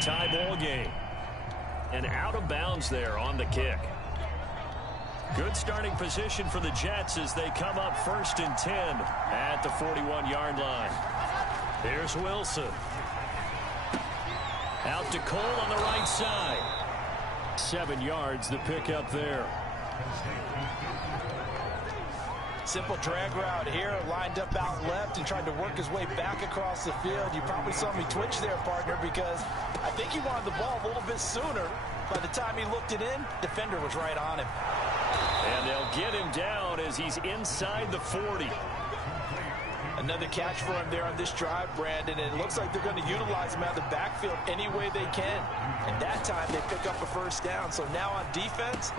tie ball game. And out of bounds there on the kick. Good starting position for the Jets as they come up 1st and 10 at the 41-yard line. Here's Wilson. Out to Cole on the right side. 7 yards, the pickup there. Simple drag route here, lined up out left and tried to work his way back across the field. You probably saw me twitch there, partner, because I think he wanted the ball a little bit sooner. By the time he looked it in, defender was right on him. And they'll get him down as he's inside the 40. Another catch for him there on this drive, Brandon, and it looks like they're going to utilize him out of the backfield any way they can. And that time they pick up a first down. So now on defense,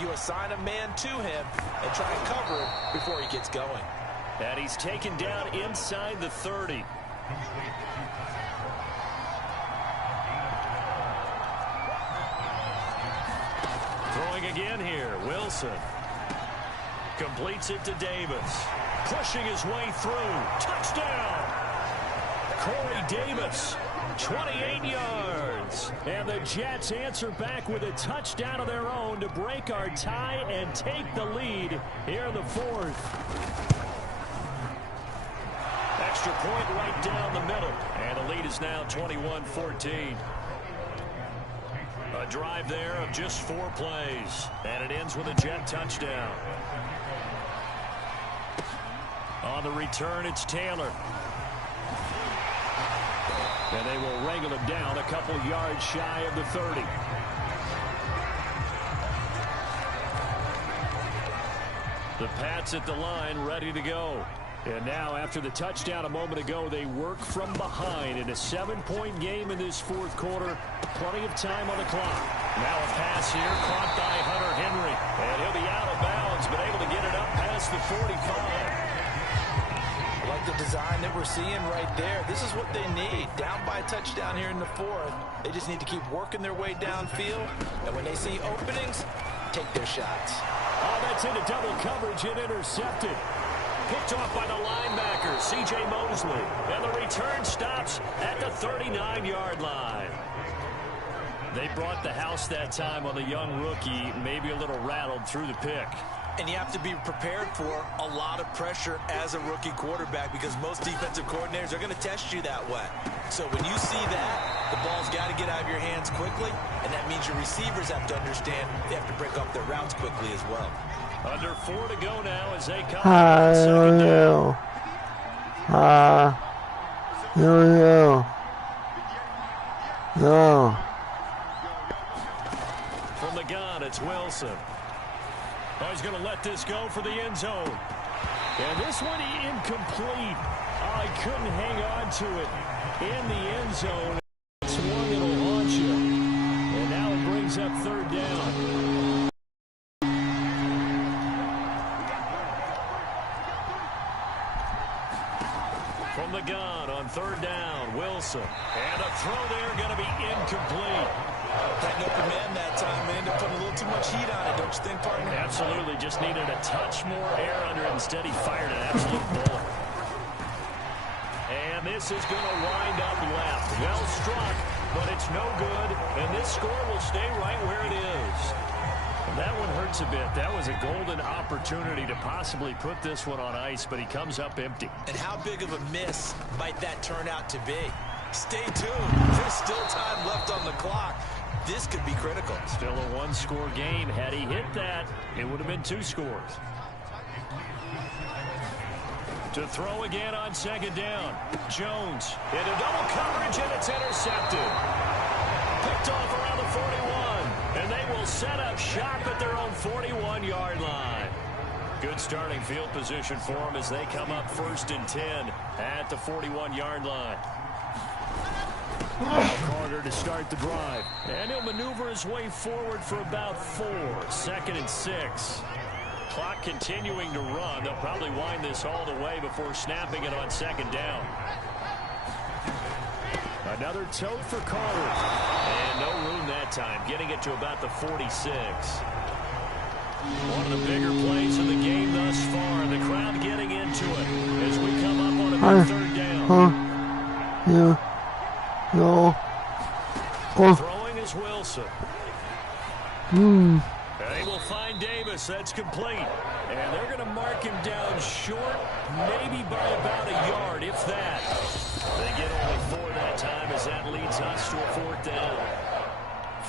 you assign a man to him and try and cover him before he gets going. And he's taken down inside the 30. Throwing again here, Wilson. Completes it to Davis. Pushing his way through. Touchdown! Corey Davis, 28 yards. And the Jets answer back with a touchdown of their own to break our tie and take the lead here in the 4th. Extra point right down the middle. And the lead is now 21-14. A drive there of just 4 plays. And it ends with a Jet touchdown. On the return, it's Taylor. And they will wrangle him down a couple yards shy of the 30. The Pats at the line, ready to go. And now, after the touchdown a moment ago, they work from behind in a 7-point game in this 4th quarter. Plenty of time on the clock. Now a pass here, caught by Hunter Henry. And he'll be out of bounds, but able to get it up past the 45. Like the design that we're seeing right there. This is what they need. Down by a touchdown here in the 4th. They just need to keep working their way downfield. And when they see openings, take their shots. Oh, that's into double coverage and intercepted. Picked off by the linebacker, C.J. Mosley. And the return stops at the 39-yard line. They brought the house that time on the young rookie, maybe a little rattled through the pick. And you have to be prepared for a lot of pressure as a rookie quarterback because most defensive coordinators are going to test you that way. So when you see that, the ball's got to get out of your hands quickly, and that means your receivers have to understand they have to break up their routes quickly as well. Under 4 to go now as they come. No. From the gun, it's Wilson. Oh, he's going to let this go for the end zone. And this one incomplete. Oh, he couldn't hang on to it in the end zone. It's one that'll haunt you. And now it brings up 3rd down. From the gun on 3rd down, Wilson. And a throw there going to be incomplete. Tighten up the man that time. They end up putting a little too much heat on it, don't you think, partner? Absolutely. Just needed a touch more air under it. Instead, he fired an absolute bullet. And this is going to wind up left. Well struck, but it's no good. And this score will stay right where it is. And that one hurts a bit. That was a golden opportunity to possibly put this one on ice, but he comes up empty. And how big of a miss might that turn out to be? Stay tuned. There's still time left on the clock. This could be critical. Still a 1-score game. Had he hit that, it would have been 2 scores. To throw again on 2nd down. Jones into double coverage, and it's intercepted. Picked off around the 41. And they will set up shop at their own 41-yard line. Good starting field position for them as they come up 1st and 10 at the 41-yard line. Carter to start the drive. And he'll maneuver his way forward for about 4. 2nd and 6. Clock continuing to run. They'll probably wind this all the way before snapping it on 2nd down. Another tote for Carter. And no room that time. Getting it to about the 46. One of the bigger plays of the game thus far. The crowd getting into it as we come up on a 3rd down. Yeah. No. Throwing is Wilson. And he will find Davis. That's complete. And they're going to mark him down short, maybe by about a yard, if that. They get only 4 that time as that leads us to a 4th down.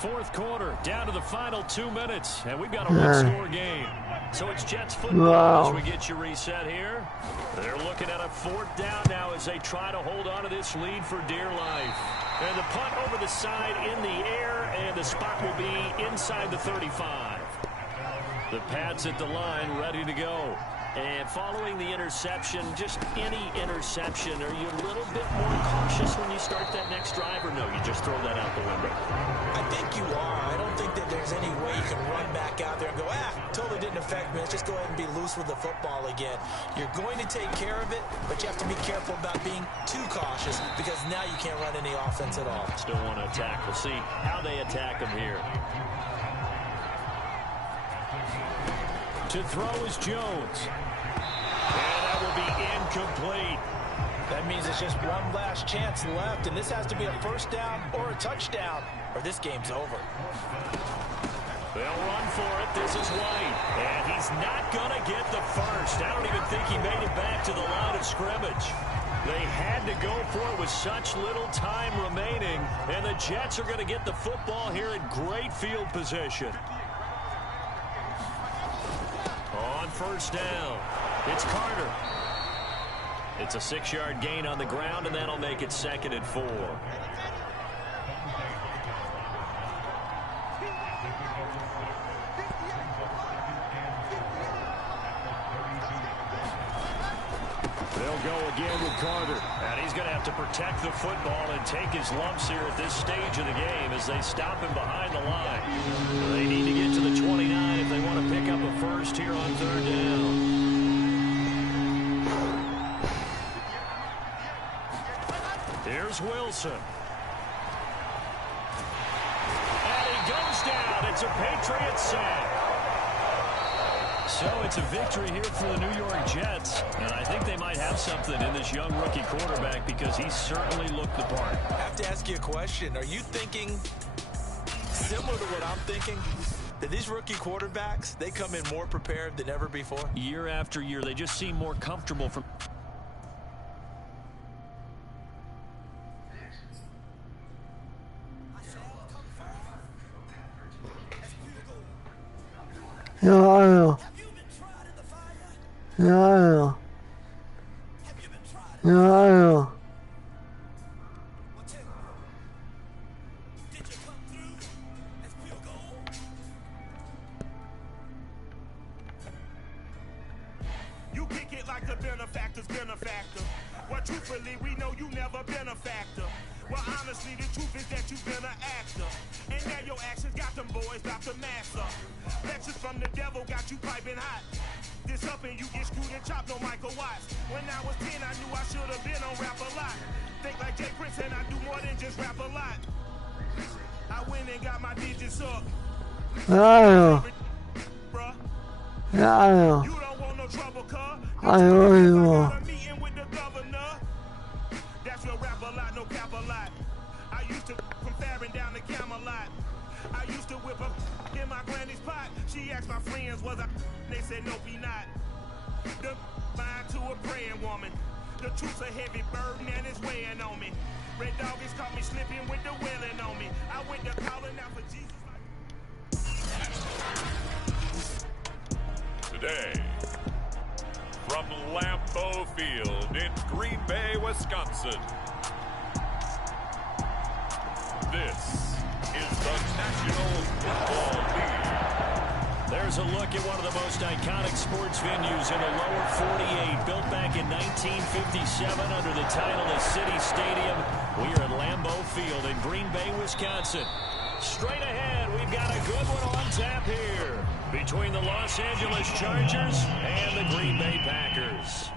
4th quarter, down to the final 2 minutes, and we've got a one-score game. So it's Jets football as we get you reset here. They're looking at a 4th down now as they try to hold on to this lead for dear life. And the punt over the side in the air, and the spot will be inside the 35. The Pats at the line, ready to go. And following the interception, just any interception, are you a little bit more cautious when you start that next drive, or no, you just throw that out the window? I think you are. I don't think that there's any way you can run back out there and go, totally didn't affect me. Let's just go ahead and be loose with the football again. You're going to take care of it, but you have to be careful about being too cautious because now you can't run any offense at all. Still want to attack. We'll see how they attack them here. To throw is Jones. And that will be incomplete. That means it's just one last chance left, and this has to be a 1st down or a touchdown, or this game's over. They'll run for it. This is White. And he's not going to get the first. I don't even think he made it back to the line of scrimmage. They had to go for it with such little time remaining, and the Jets are going to get the football here in great field position. On 1st down, it's Carter. It's a 6-yard gain on the ground, and that'll make it 2nd and 4. They'll go again with Carter, and he's going to have to protect the football and take his lumps here at this stage of the game as they stop him behind the line. They need to get to the 29 if they want to pick up a first here on 3rd down. Here's Wilson. And he goes down. It's a Patriot sack. So it's a victory here for the New York Jets. And I think they might have something in this young rookie quarterback because he certainly looked the part. I have to ask you a question. Are you thinking similar to what I'm thinking? That these rookie quarterbacks, they come in more prepared than ever before? Year after year, they just seem more comfortable from... Yeah. You kick it like the benefactor's benefactor. Well, truthfully, we know you never been a factor. Well, honestly, the truth is that you've been an actor. And now your actions got them boys about to mass up. Lectures from the devil got you piping hot. This up and you get screwed and chopped on Michael Watts. When I was 10, I knew I should have been on Rap a Lot. Think like Jay Prince and I do more than just rap a lot. I went and got my digits up. Yeah. You don't want no trouble, cuz. I know. Got a meeting with the governor. That's your rap a lot, no cap a lot. I used to from Farron down to Camelot. I used to whip up in my granny's pot. She asked my friends, was I? They said, no, be not. The mind to a praying woman. The truth's a heavy burden and it's weighing on me. Red Dog has caught me slipping with the wailing on me. I went to calling out for Jesus. Today, from Lambeau Field in Green Bay, Wisconsin, this is the National Football League. There's a look at one of the most iconic sports venues in the lower 48, built back in 1957 under the title of City Stadium. We are at Lambeau Field in Green Bay, Wisconsin. Straight ahead, we've got a good one on tap here between the Los Angeles Chargers and the Green Bay Packers.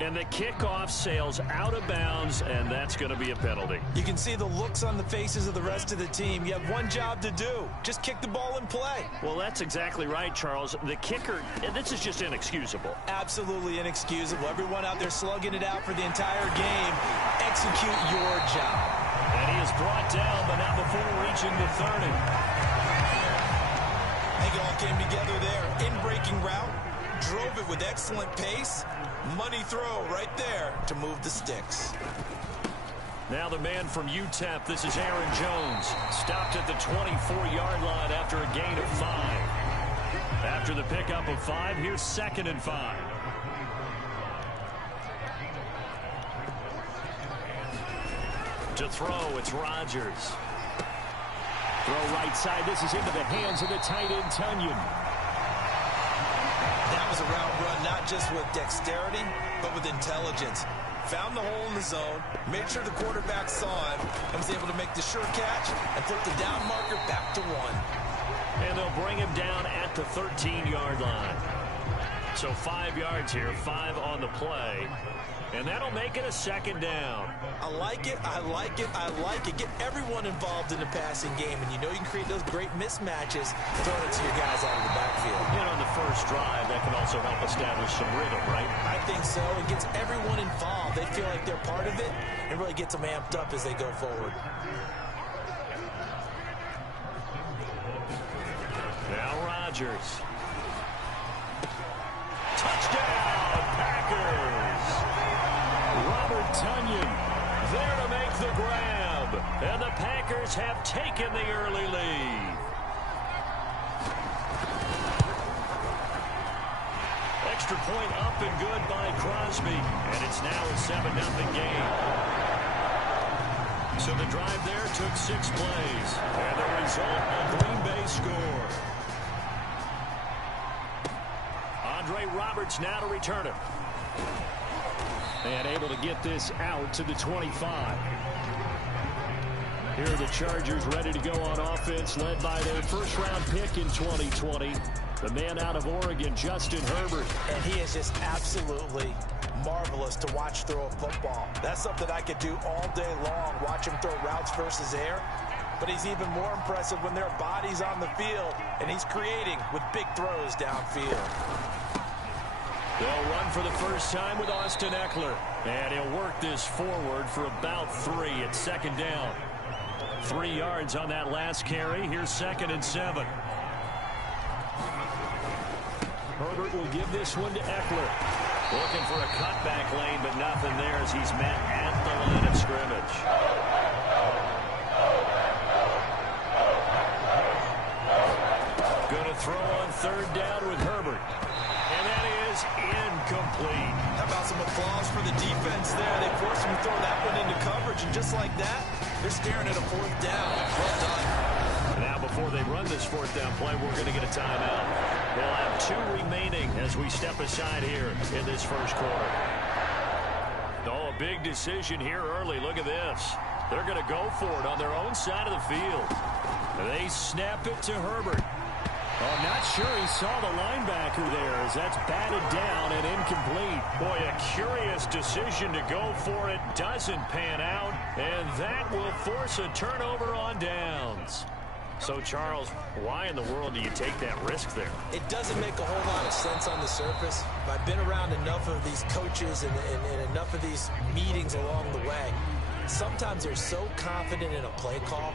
And the kickoff sails out of bounds, and that's going to be a penalty. You can see the looks on the faces of the rest of the team. You have one job to do. Just kick the ball and play. Well, that's exactly right, Charles. The kicker, and this is just inexcusable. Absolutely inexcusable. Everyone out there slugging it out for the entire game. Execute your job. And he is brought down, but not before reaching the 30. I think it all came together there. In-breaking route, drove it with excellent pace. Money throw right there to move the sticks. Now the man from UTEP, this is Aaron Jones. Stopped at the 24-yard line after a gain of 5. After the pickup of 5, here's 2nd and 5. To throw, it's Rodgers. Throw right side. This is into the hands of the tight end, Tunyon. That was a route run, not just with dexterity, but with intelligence. Found the hole in the zone, made sure the quarterback saw him, and was able to make the sure catch and flip the down marker back to 1. And they'll bring him down at the 13-yard line. So 5 yards here, 5 on the play. And that'll make it a 2nd down. I like it, I like it, I like it. Get everyone involved in the passing game, and you know you can create those great mismatches throwing it to your guys out of the backfield. And on the first drive, that can also help establish some rhythm, right? I think so. It gets everyone involved. They feel like they're part of it and really gets them amped up as they go forward. Now Rodgers. Touchdown, Packers! Robert Tunyon there to make the grab. And the Packers have taken the early lead. Extra point up and good by Crosby. And it's now a 7-0 game. So the drive there took 6 plays. And the result, a Green Bay score. Andre Roberts now to return it. And able to get this out to the 25. Here are the Chargers ready to go on offense, led by their first-round pick in 2020, the man out of Oregon, Justin Herbert. And he is just absolutely marvelous to watch throw a football. That's something I could do all day long, watch him throw routes versus air. But he's even more impressive when there are bodies on the field, and he's creating with big throws downfield. They'll run for the first time with Austin Eckler. And he'll work this forward for about 3 at 2nd down. 3 yards on that last carry. Here's 2nd and 7. Herbert will give this one to Eckler. Looking for a cutback lane, but nothing there as he's met at the line of scrimmage. Going to throw on 3rd down with Herbert. And that is incomplete. How about some applause for the defense there? They forced him to throw that one into coverage, and just like that, they're staring at a 4th down. Well done. Now, before they run this 4th down play, we're going to get a timeout. They'll have 2 remaining as we step aside here in this first quarter. Oh, a big decision here early. Look at this. They're going to go for it on their own side of the field. They snap it to Herbert. Oh, not sure he saw the linebacker there as that's batted down and incomplete. Boy, a curious decision to go for it. Doesn't pan out, and that will force a turnover on downs. So, Charles, why in the world do you take that risk there? It doesn't make a whole lot of sense on the surface. But I've been around enough of these coaches and enough of these meetings along the way. Sometimes they're so confident in a play call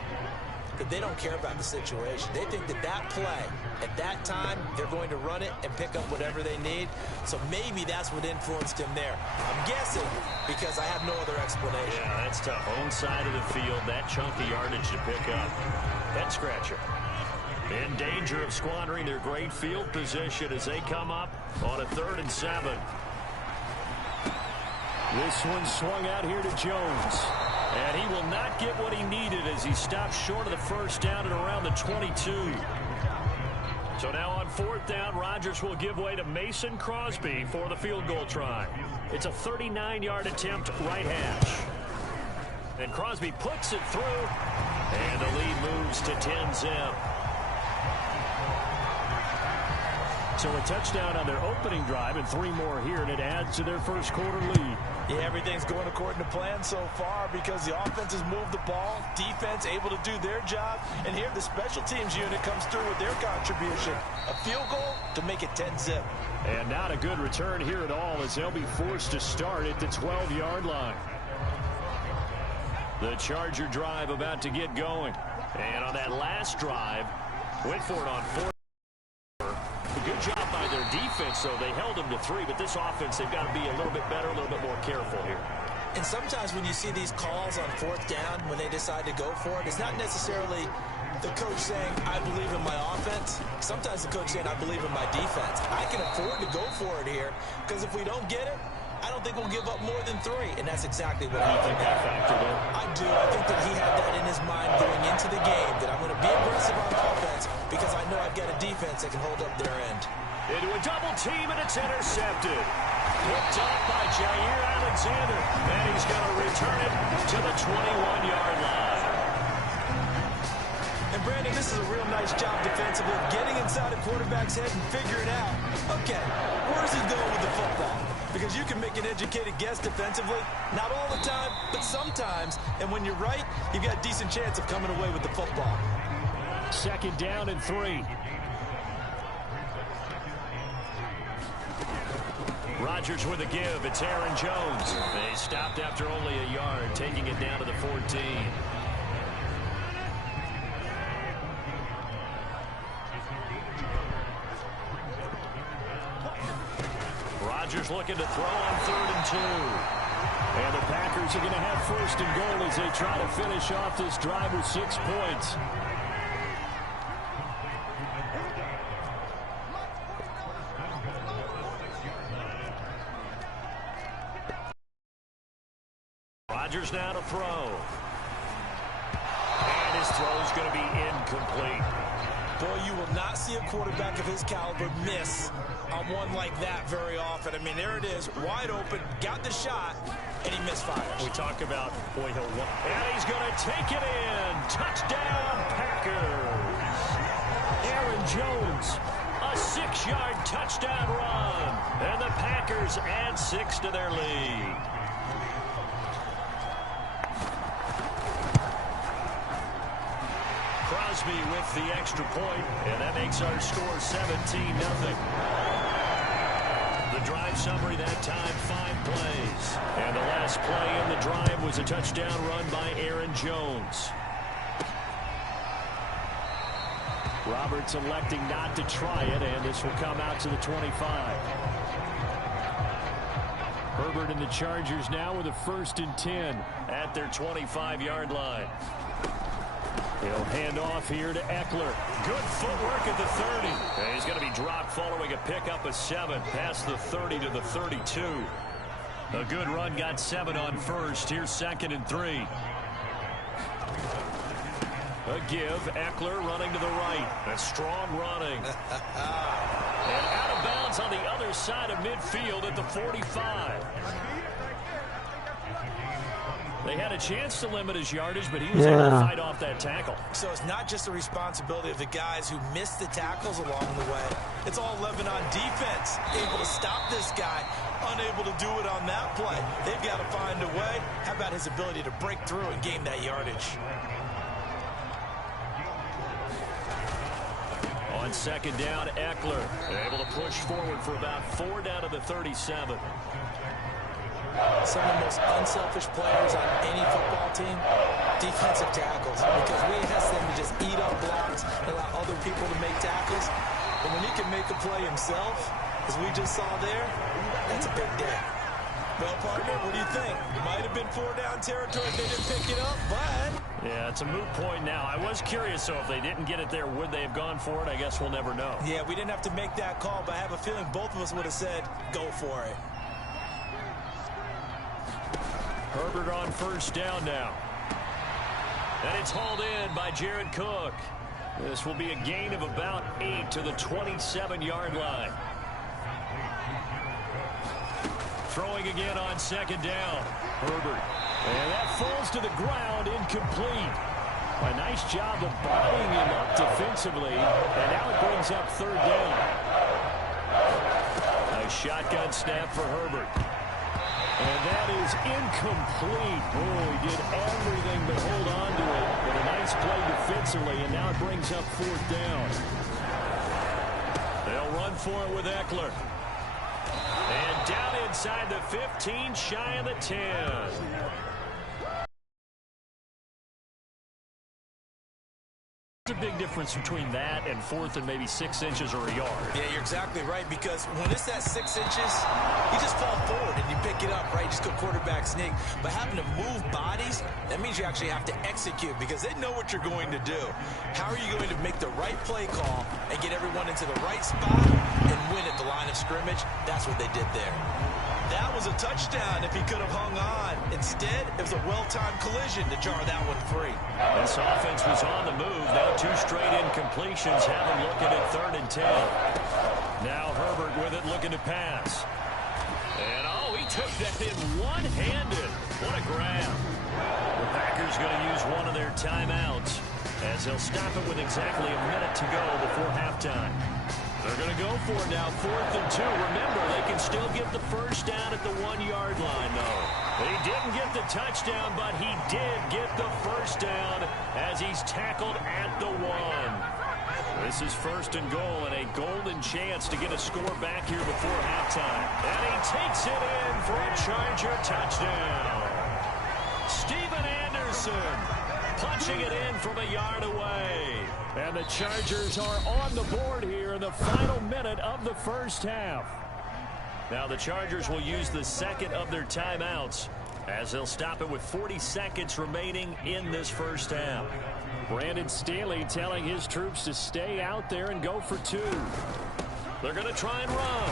that they don't care about the situation. They think that that play, at that time, they're going to run it and pick up whatever they need. So maybe that's what influenced him there. I'm guessing because I have no other explanation. Yeah, that's tough. Own side of the field, that chunk of yardage to pick up. Head scratcher. In danger of squandering their great field position as they come up on a 3rd and 7. This one swung out here to Jones. And he will not get what he needed as he stops short of the first down at around the 22. So now on 4th down, Rodgers will give way to Mason Crosby for the field goal try. It's a 39-yard attempt right hash. And Crosby puts it through. And the lead moves to 10-zip. So a touchdown on their opening drive and 3 more here, and it adds to their first quarter lead. Yeah, everything's going according to plan so far because the offense has moved the ball, defense able to do their job, and here the special teams unit comes through with their contribution. A field goal to make it 10-zip. And not a good return here at all as they'll be forced to start at the 12-yard line. The Charger drive about to get going. And on that last drive, went for it on 4. Good job by their defense, though. They held them to 3, but this offense, they've got to be a little bit better, a little bit more careful here. And sometimes when you see these calls on 4th down, when they decide to go for it, it's not necessarily the coach saying, I believe in my offense. Sometimes the coach saying, I believe in my defense. I can afford to go for it here, because if we don't get it, I don't think we'll give up more than 3. And that's exactly what happened. You think that factored in? I do. I think that he had that in his mind going into the game, that I'm going to be aggressive on offense because I know I've got a defense that can hold up their end. Into a double team, and it's intercepted. Picked up by Jair Alexander, and he's going to return it to the 21-yard line. And Brandon, this is a real nice job defensively, getting inside a quarterback's head and figuring out, okay, where's he going with the football? Because you can make an educated guess defensively, not all the time, but sometimes. And when you're right, you've got a decent chance of coming away with the football. 2nd down and 3. Rodgers with a give. It's Aaron Jones. They stopped after only a yard, taking it down to the 14. Rodgers looking to throw on 3rd and 2. And the Packers are going to have 1st and goal as they try to finish off this drive with 6 points. Rodgers now to throw. And his throw is going to be incomplete. Boy, you will not see a quarterback of his caliber miss on one like that very often. I mean, there it is, wide open, got the shot, and he misfires. We talk about, boy, and he's going to take it in. Touchdown, Packers. Aaron Jones, a 6-yard touchdown run. And the Packers add 6 to their lead. Crosby with the extra point, and that makes our score 17-0. The drive summary that time, 5 plays. And the last play in the drive was a touchdown run by Aaron Jones. Roberts electing not to try it, and this will come out to the 25. Herbert and the Chargers now with a 1st and 10 at their 25-yard line. He'll hand off here to Eckler. Good footwork at the 30. And he's going to be dropped following a pickup of 7 past the 30 to the 32. A good run got 7 on 1st. Here's 2nd and 3. A give. Eckler running to the right. A strong running. And out of bounds on the other side of midfield at the 45. They had a chance to limit his yardage, but he was able to fight off that tackle. So it's not just the responsibility of the guys who missed the tackles along the way. It's all Lebanon defense, able to stop this guy, unable to do it on that play. They've got to find a way. How about his ability to break through and gain that yardage? On 2nd down, Eckler able to push forward for about 4 down to the 37. Some of the most unselfish players on any football team, defensive tackles, because we ask them to just eat up blocks and allow other people to make tackles. But when he can make a play himself, as we just saw there, that's a big day. Well, partner, what do you think? Might have been 4 down territory if they didn't pick it up, but... Yeah, it's a moot point now. I was curious, so if they didn't get it there, would they have gone for it? I guess we'll never know. Yeah, we didn't have to make that call, but I have a feeling both of us would have said, go for it. Herbert on 1st down now. And it's hauled in by Jared Cook. This will be a gain of about 8 to the 27-yard line. Throwing again on 2nd down. Herbert. And that falls to the ground, incomplete. A nice job of bodying him up defensively. And now it brings up 3rd down. A shotgun snap for Herbert. And that is incomplete. Oh, he did everything but hold on to it. But a nice play defensively, and now it brings up 4th down. They'll run for it with Eckler. And down inside the 15, shy of the 10. There's a big difference between that and 4th and maybe 6 inches or a yard. Yeah, you're exactly right, because when it's that 6 inches, you just fall forward and you pick it up, right? You just go quarterback sneak. But having to move bodies, that means you actually have to execute, because they know what you're going to do. How are you going to make the right play call and get everyone into the right spot and win at the line of scrimmage? That's what they did there. That was a touchdown if he could have hung on. Instead, it was a well-timed collision to jar that one free. This offense was on the move. Now 2 straight incompletions have him looking at 3rd and 10. Now Herbert with it, looking to pass. And, oh, he took that in one-handed. What a grab. The Packers going to use one of their timeouts as they'll stop it with exactly a minute to go before halftime. They're going to go for it now, 4th and 2. Remember, they can still get the first down at the 1-yard line, though. He didn't get the touchdown, but he did get the first down as he's tackled at the 1. This is 1st and goal and a golden chance to get a score back here before halftime. And he takes it in for a Charger touchdown. Steven Anderson punching it in from a yard away. And the Chargers are on the board here in the final minute of the first half. Now the Chargers will use the second of their timeouts as they'll stop it with 40 seconds remaining in this first half. Brandon Staley telling his troops to stay out there and go for 2. They're going to try and run.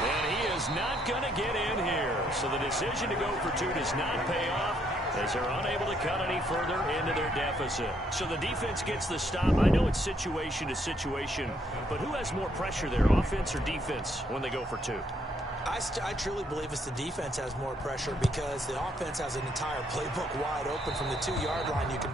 And he is not going to get in here. So the decision to go for 2 does not pay off, as they're unable to cut any further into their deficit. So the defense gets the stop. I know it's situation to situation, but who has more pressure there, offense or defense, when they go for 2? I truly believe it's the defense has more pressure, because the offense has an entire playbook wide open from the 2-yard line. You can